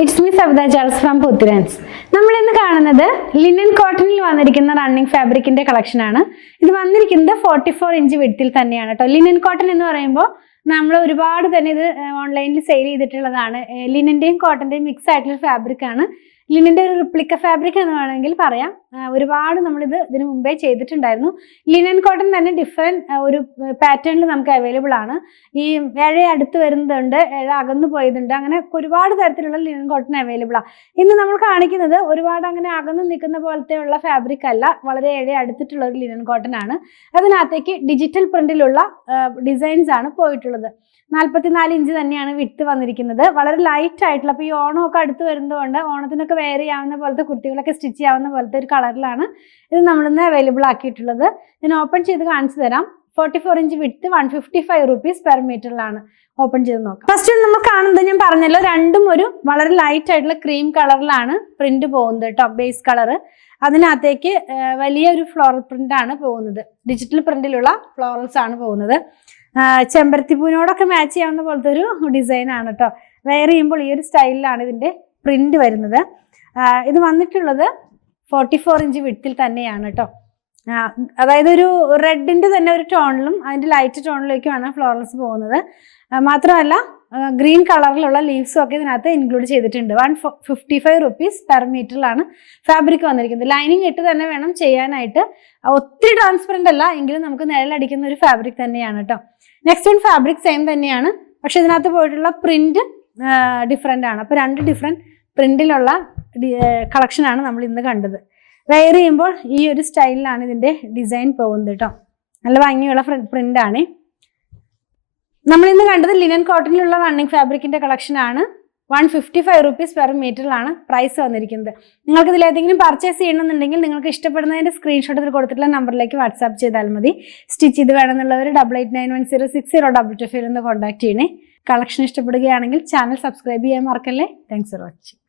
It's me Savitha Charles from പുത്തിരൻസ്. നമ്മൾ ഇന്ന് കാണുന്നത് ലിനൻ കോട്ടണിൽ വന്നിരിക്കുന്ന റണ്ണിങ് ഫാബ്രിക്കിന്റെ കളക്ഷൻ ആണ്. ഇത് വന്നിരിക്കുന്നത് 44 ഇഞ്ച് വിഡ്ത്തിൽ തന്നെയാണ് കേട്ടോ. ലിനൻ കോട്ടൺ എന്ന് പറയുമ്പോൾ നമ്മൾ ഒരുപാട് തന്നെ ഇത് ഓൺലൈനിൽ സെയിൽ ചെയ്തിട്ടുള്ളതാണ്. ലിനന്റെയും കോട്ടന്റെയും മിക്സ് ആയിട്ടുള്ള ഫാബ്രിക് ആണ്. ലിനന്റെ ഒരു റിപ്ലിക്ക ഫാബ്രിക് എന്ന് വേണമെങ്കിൽ പറയാം. ഒരുപാട് നമ്മളിത് ഇതിനു മുമ്പേ ചെയ്തിട്ടുണ്ടായിരുന്നു. ലിനൻ കോട്ടൺ തന്നെ ഡിഫറെന്റ് ഒരു പാറ്റേണിൽ നമുക്ക് അവൈലബിൾ ആണ്. ഈ ഇഴ അടുത്ത് വരുന്നതുണ്ട്, ഇഴ അകന്നു പോയതുണ്ട്, അങ്ങനെ ഒരുപാട് തരത്തിലുള്ള ലിനൻ കോട്ടൺ അവൈലബിൾ ആണ്. ഇന്ന് നമ്മൾ കാണിക്കുന്നത് ഒരുപാട് അങ്ങനെ അകന്നു നിൽക്കുന്ന പോലത്തെ ഉള്ള ഫാബ്രിക് അല്ല, വളരെ ഇഴ അടുത്തിട്ടുള്ള ഒരു ലിനൻ കോട്ടൺ ആണ്. അതിനകത്തേക്ക് ഡിജിറ്റൽ പ്രിന്റിലുള്ള ഡിസൈൻസ് ആണ് പോയിട്ടുള്ളത്. 44 ഇഞ്ച് തന്നെയാണ് വിട്ട് വന്നിരിക്കുന്നത്. വളരെ ലൈറ്റ് ആയിട്ടുള്ള, അപ്പോൾ ഈ ഓണമൊക്കെ അടുത്ത് വരുന്നതുകൊണ്ട് ഓണത്തിനൊക്കെ വെയർ ചെയ്യാവുന്ന പോലത്തെ കുർത്തികളൊക്കെ സ്റ്റിച്ച് ചെയ്യാവുന്ന പോലത്തെ ഒരു കളറിലാണ് ഇത് നമ്മളിന്ന് അവൈലബിൾ ആക്കിയിട്ടുള്ളത്. ഞാൻ ഓപ്പൺ ചെയ്ത് കാണിച്ചു തരാം. 44 ഇഞ്ച് വിട്ട് 155 റുപ്പീസ് പെർ മീറ്ററിലാണ്. ഓപ്പൺ ചെയ്ത് നോക്കാം. ഫസ്റ്റ് നമ്മൾ കാണുന്നത് ഞാൻ പറഞ്ഞല്ലോ, രണ്ടും ഒരു വളരെ ലൈറ്റ് ആയിട്ടുള്ള ക്രീം കളറിലാണ് പ്രിന്റ് പോകുന്നത് കേട്ടോ. ബേസ് കളർ, അതിനകത്തേക്ക് വലിയൊരു ഫ്ലോറൽ പ്രിന്റ് ആണ് പോകുന്നത്. ഡിജിറ്റൽ പ്രിന്റിലുള്ള ഫ്ലോറൽസ് ആണ് പോകുന്നത്. ചെമ്പരത്തിപ്പൂവിനോടൊക്കെ മാച്ച് ചെയ്യാവുന്ന പോലത്തെ ഒരു ഡിസൈൻ ആണ് കേട്ടോ. വെയർ ചെയ്യുമ്പോൾ ഈ ഒരു സ്റ്റൈലിലാണ് ഇതിന്റെ പ്രിന്റ് വരുന്നത്. ഇത് വന്നിട്ടുള്ളത് 44 ഇഞ്ച് വിഡ്ത്തിൽ തന്നെയാണ് കേട്ടോ. അതായത് ഒരു റെഡിന്റെ തന്നെ ഒരു ടോണിലും അതിന്റെ ലൈറ്റ് ടോണിലേക്കുമാണ് ഫ്ലോറൽസ് പോകുന്നത്. മാത്രമല്ല ഗ്രീൻ കളറിലുള്ള ലീവ്സും ഒക്കെ ഇതിനകത്ത് ഇൻക്ലൂഡ് ചെയ്തിട്ടുണ്ട്. 155 റുപ്പീസ് പെർ മീറ്ററിലാണ് ഫാബ്രിക് വന്നിരിക്കുന്നത്. ലൈനിങ് ഇട്ട് തന്നെ വേണം ചെയ്യാനായിട്ട്. ഒത്തിരി ട്രാൻസ്പെറന്റ് അല്ല, എങ്കിലും നമുക്ക് നിഴലടിക്കുന്ന ഒരു ഫാബ്രിക് തന്നെയാണ് കേട്ടോ. നെക്സ്റ്റ് വൺ ഫാബ്രിക് സെയിം തന്നെയാണ്, പക്ഷെ ഇതിനകത്ത് പോയിട്ടുള്ള പ്രിന്റ് ഡിഫറെന്റ് ആണ്. അപ്പോൾ രണ്ട് ഡിഫറെന്റ് പ്രിന്റിലുള്ള കളക്ഷനാണ് നമ്മൾ ഇന്ന് കണ്ടത്. വെയർ ചെയ്യുമ്പോൾ ഈ ഒരു സ്റ്റൈലിലാണ് ഇതിന്റെ ഡിസൈൻ പോകുന്നത് കേട്ടോ. നല്ല ഭംഗിയുള്ള പ്രിന്റ് ആണ്. നമ്മൾ ഇന്ന് കണ്ടത് ലിനൻ കോട്ടണിലുള്ള റണ്ണിങ് ഫാബ്രിക്കിന്റെ കളക്ഷൻ ആണ്. 155 റുപ്പീസ് പെർ മീറ്ററിലാണ് പ്രൈസ് വന്നിരിക്കുന്നത്. നിങ്ങൾക്ക് ഇതിൽ ഏതെങ്കിലും പർച്ചേസ് ചെയ്യണമെന്നുണ്ടെങ്കിൽ നിങ്ങൾക്ക് ഇഷ്ടപ്പെടുന്നതിന്റെ സ്ക്രീൻഷോട്ട് ഇതിൽ കൊടുത്തിട്ടുള്ള നമ്പറിലേക്ക് വാട്സാപ്പ് ചെയ്താൽ മതി. സ്റ്റിച്ച് ചെയ്ത് വേണമെന്നുള്ളവർ 8891060225 എന്ന് കോൺടാക്ട് ചെയ്യണേ. കളക്ഷൻ ഇഷ്ടപ്പെടുകയാണെങ്കിൽ ചാനൽ സബ്സ്ക്രൈബ് ചെയ്യാൻ മറക്കല്ലേ. Thanks for watching.